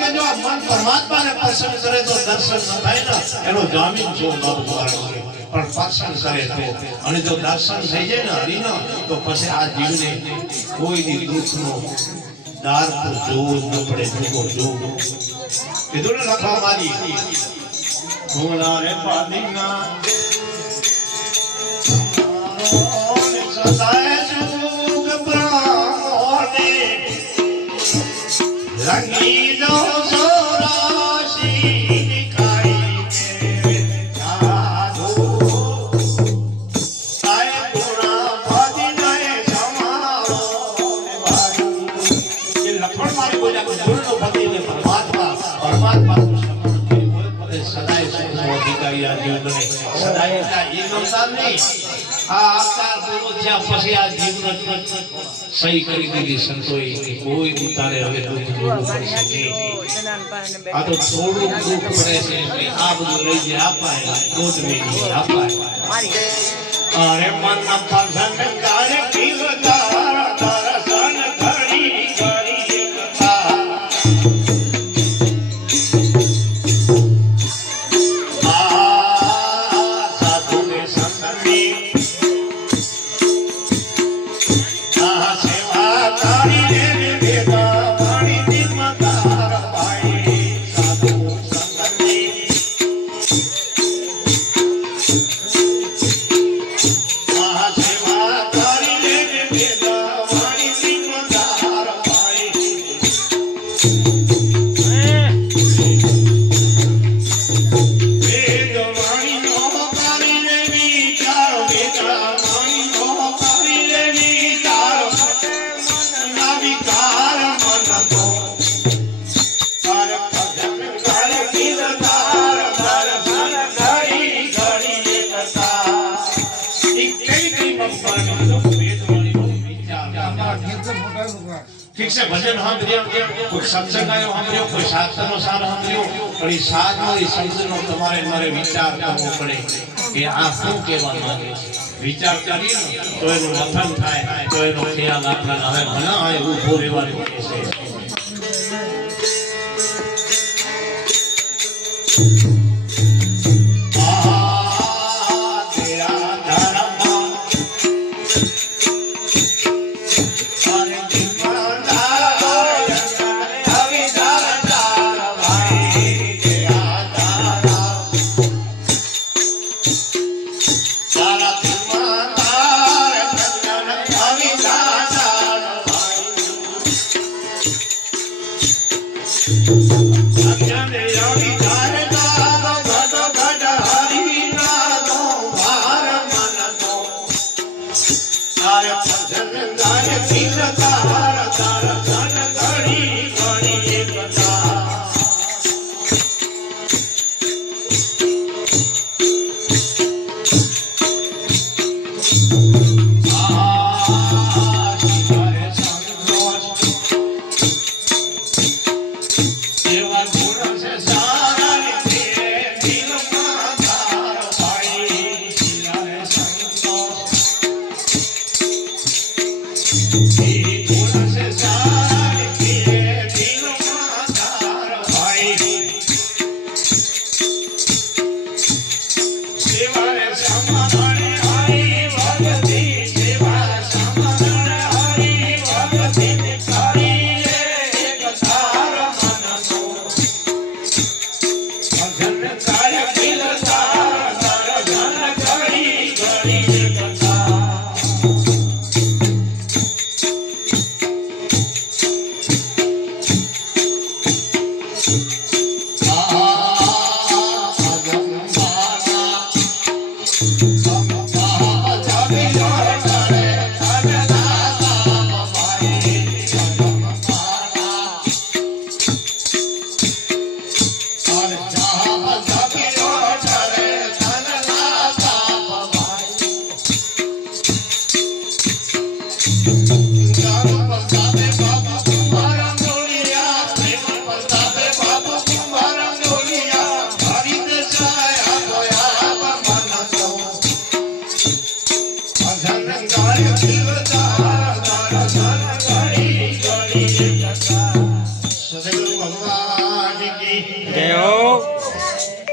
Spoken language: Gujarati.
પરમાત્માને પસંદ કરે તો દર્શન ન થાય ને એનો જામીન જો ભગવાન પણ પસંદ કરે તો અને જો દર્શન થઈ જાય ને હરિનો તો પછી આ જીવને કોઈ દુઃખનો દાર તો જોવું જ ન પડે જોવું કીધું ને લખવા મારી ભોલા રે પાદીના સદાય સુખ બ્રહ્મોને રંગી દો સહી કરી દીધી સંતોએ કે કોઈ તારે હવે દુઃખ જોવું પડશે નહીં. આ તો થોડું દુઃખ પડે છે આ બધું લઈ જાય અપાય ગોદવેલી અપાય અરે મન પસંદ તારે પીવતા દર્શન ઘડી ઘડી કથા ઠીક છે ભજન સાંભળ્યો કોઈ સત્સંગ આવ્યો સાંભળ્યો કોઈ શાસ્ત્રનો સાર સાંભળ્યો પણ એ સાધનો એ શબ્દનો તમારે મારે વિચાર કરવો પડે કે આ શું કહેવા માંગે છે. વિચાર કરીએ તો એનું મથન થાય તો એનો ખ્યાલ આપણા હવે ઘણા હોય ઊભો રહેવાનું છે. ભગવાન કી જય હો